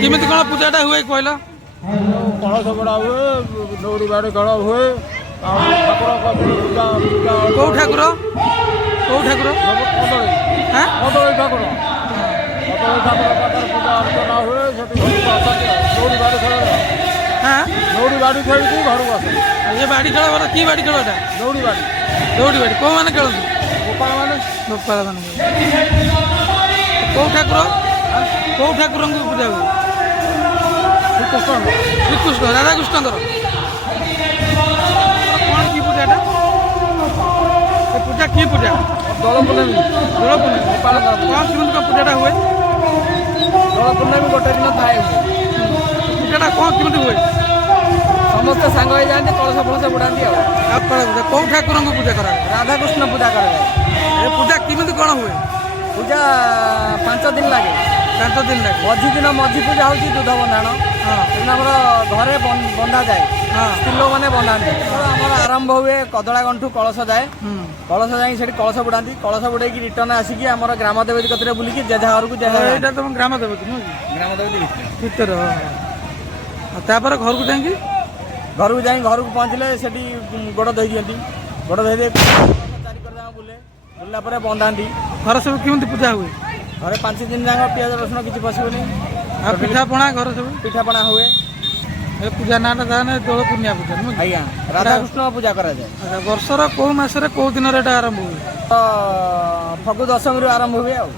କେମିତି କ'ଣ ପୂଜାଟା ହୁଏ କହିଲ? କଳସ ବଡ଼ା ହୁଏ, ଦୌଡ଼ି ବାଡ଼ି ଖେଳ ହୁଏ, ଆଉ ଠାକୁର ପୂଜା ପୂଜା କୋଉ ଠାକୁର? କୋଉ ଠାକୁର? କଦଳୀ ହାଁ କଦଳୀ ଠାକୁର ପାଖରେ ପୂଜା ଅର୍ଚ୍ଚନା ହୁଏ। ସେଠି ଘରକୁ ଆସନ୍ତି ଦୌଡ଼ି ବାଡ଼ି ଖେଳରେ ହାଁ ଦୌଡ଼ି ବାଡ଼ି ଖେଳିକି ଘରକୁ ଆସନ୍ତି। ଏ ବାଡ଼ି ଖେଳ ବଡ଼ କି ବାଡ଼ି ଖେଳ ଏଟା? ଦୌଡ଼ି ବାଡ଼ି ଦୌଡ଼ି ବାଡ଼ି କୋଉମାନେ ଖେଳନ୍ତି? ଗୋପାଳମାନେ ଗୋପାଳ ମାନେ। କୋଉ ଠାକୁର? କୋଉ ଠାକୁରଙ୍କୁ ପୂଜା ହୁଏ? ଶ୍ରୀକୃଷ୍ଣ ଶ୍ରୀକୃଷ୍ଣ ରାଧାକୃଷ୍ଣଙ୍କର। କ'ଣ କି ପୂଜାଟା? ଏ ପୂଜା କି ପୂଜା? ଦୋଳ ପୂର୍ଣ୍ଣମୀ ଦୋଳ ପୂର୍ଣ୍ଣିମା। ଗୋପାଳ କ'ଣ କେମିତି କ'ଣ ପୂଜାଟା ହୁଏ? ଦୋଳ ପୂର୍ଣ୍ଣମୀ ଗୋଟେ ଦିନ ଥାଏ। ପୂଜାଟା କ'ଣ କେମିତି ହୁଏ? ସମସ୍ତେ ସାଙ୍ଗ ହେଇଯାଆନ୍ତି, କଳସ ଫଳସ ବୁଡ଼ାନ୍ତି। ଆଉ ଆପଣ ପୂଜା କୋଉ ଠାକୁରଙ୍କୁ ପୂଜା କରାଯାଏ? ରାଧାକୃଷ୍ଣ ପୂଜା କରାଯାଏ। ଏ ପୂଜା କେମିତି କ'ଣ ହୁଏ? ପୂଜା 5 ଦିନ ଲାଗେ। 5 ଦିନ ଲାଗେ। ମଝି ଦିନ ମଝି ପୂଜା ହେଉଛି ଦୁଧ ବନ୍ଧାଣ। ହଁ ସେଦିନ ଆମର ଘରେ ବନ୍ଧାଯାଏ, ହଁ ସ୍ତ୍ରୀ ଲୋକମାନେ ବନ୍ଧାନ୍ତି। ଆମର ଆରମ୍ଭ ହୁଏ କଦଳା ଗଣ୍ଠୁ କଳସ ଯାଏ। କଳସ ଯାଇକି ସେଠି କଳସ ବୁଡ଼ାନ୍ତି। କଳସ ବୁଡ଼େଇକି ରିଟର୍ନ ଆସିକି ଆମର ଗ୍ରାମ ଦେବତୀ କତିରେ ବୁଲିକି ଯେଝା ଘରକୁ ଯେଝା ଏଇଟା ତମ ଗ୍ରାମ ଦେବତୀ ନୁହେଁ କି? ଗ୍ରାମ ଦେବତୀ ଭିତରେ। ତାପରେ ଘରକୁ ଯାଇକି ଘରକୁ ପହଞ୍ଚିଲେ ସେଠି ଗୋଡ଼ ଧୋଇ ଦିଅନ୍ତି। ଗୋଡ଼ ଧୋଇ ଦେଇ 4 କରି ଯାକ ବୁଲିଲା ପରେ ବନ୍ଧାନ୍ତି। ଘର ସବୁ କେମିତି ପୂଜା ହୁଏ? ଘରେ 5 ଦିନ ଯାକ ପିଆଜ ରସୁଣ କିଛି ପଶିବନି। ଆଉ ପିଠାପଣା ଘର ସବୁ ପିଠାପଣା ହୁଏ। ଏ ପୂଜା ନାଁଟା ତାହେଲେ ଦୋଳ ପୂର୍ଣ୍ଣିମା ପୂଜା ନୁହେଁ କି? ଆଜ୍ଞା, ରାଧାକୃଷ୍ଣ ପୂଜା କରାଯାଏ। ଆଚ୍ଛା, ବର୍ଷର କୋଉ ମାସରେ କୋଉ ଦିନରେ ଏଟା ଆରମ୍ଭ ହୁଏ? ଫଗୁ ଦଶମୀରୁ ଆରମ୍ଭ ହୁଏ। ଆଉ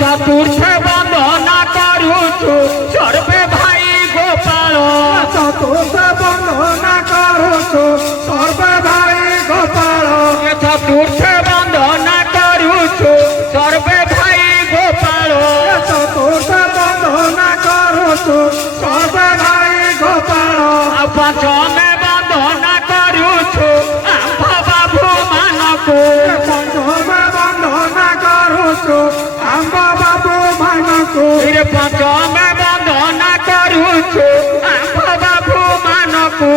चतुर्थ बंधना करुछु सर्वे भाई गोपाल। चतुर्थ बंधना करुछु सर्वे भाई गोपाल। चतुर्थ बंधना करुछु सर्वे भाई गोपाल। चतुर्थ बंधना करुछु सर्वे भाई गोपाल। पंचमे बंधना करुछु आंभ बाबू मानको। पंचमे बंधना करुछु आंभ बाबू मानको। पंचमे बंधना करुछु आंभ बाबू मानको।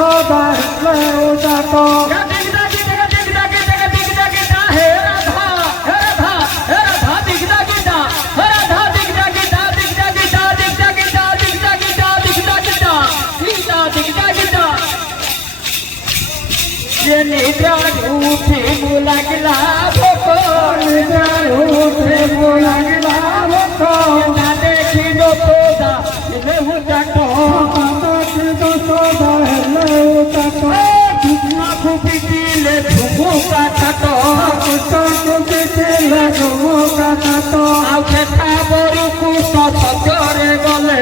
যশোদা হেলে উদাত উঠে লাগলা ভোক উঠে লাগলা ভোক না দেখি যশোদা হেলে উদাত যশোদা হেলে উদাত খুবই দিলে ভুমুকা খাত কুটিলে ধুমুকা খাত ଆଉ ସେଠା ବରକୁ ସତରେ ଗଲେ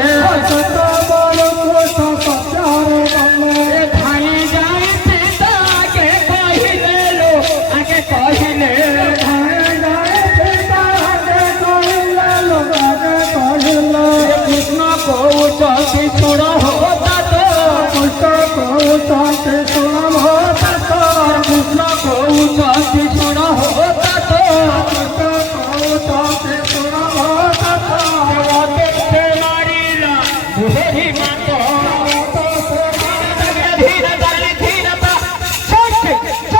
ବড় କୋଟ ପଚାରେ ଗଲେ ଭାଇ ଯାଇଥିଲେ ତ ଆଗେ କହିଲେ ଲୋ ଆଗେ କହିଲେ କୃଷ୍ଣ କହୁଛନ୍ତି ଶୁଣ ହୋତା ତ କୃଷ୍ଣ କହୁଛନ୍ତି ଶୁଣ ହୋତା ତ ମତେ ମାରିଲା ଧୀରେ ମାତ ଧୀରେ ଧୀରେ ଧୀରେ ତା ଛୋଟେ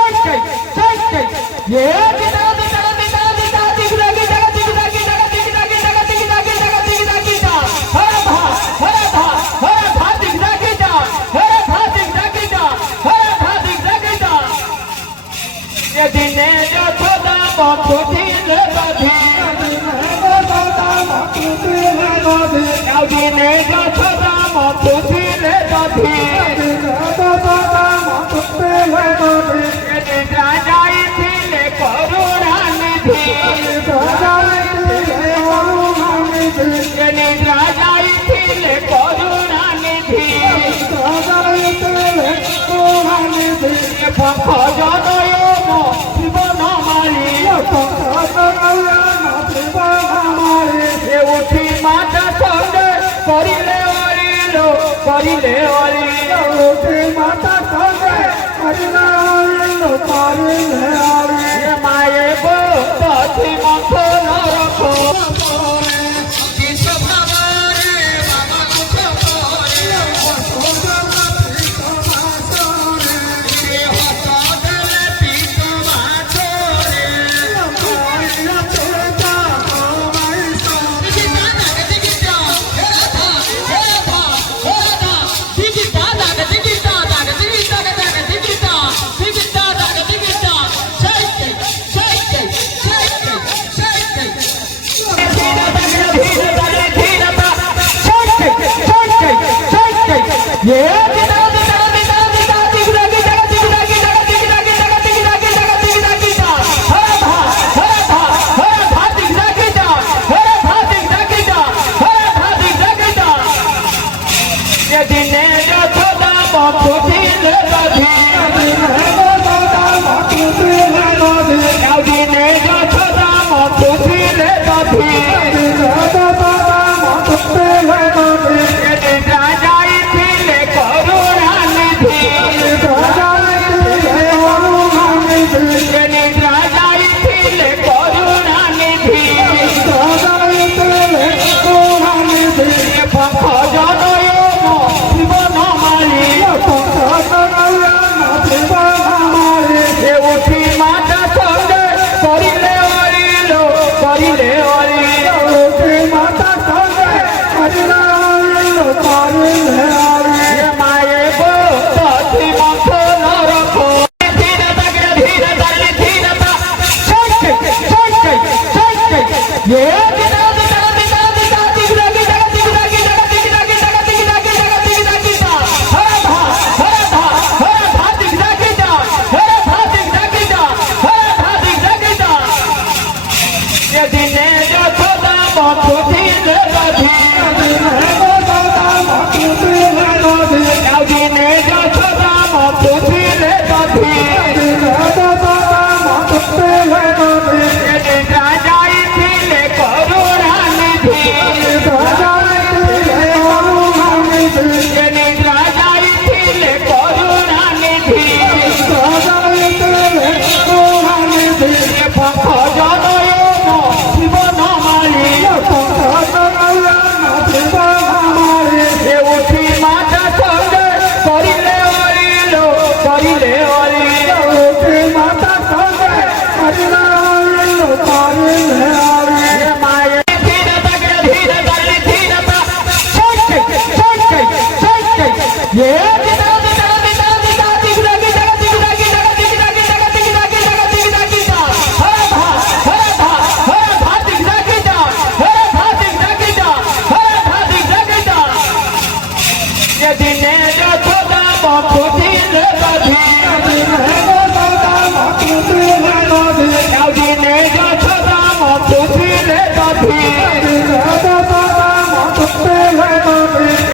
ये दिने जो छोदा पपुटिले बधी दिने जो छोदा पपुटिले बधी निद्रा जाइथिले करुणा निधि निद्रा जाइथिले करुणा निधि भजनय জীবন মারি উঠি মাতা সঙ্গে করিলে অরিল করিলে অরিল উঠি মাতা সঙ্গে করিলে অরিল করিলে অরিল মায়ে পথি মন্থন রখ Yeah.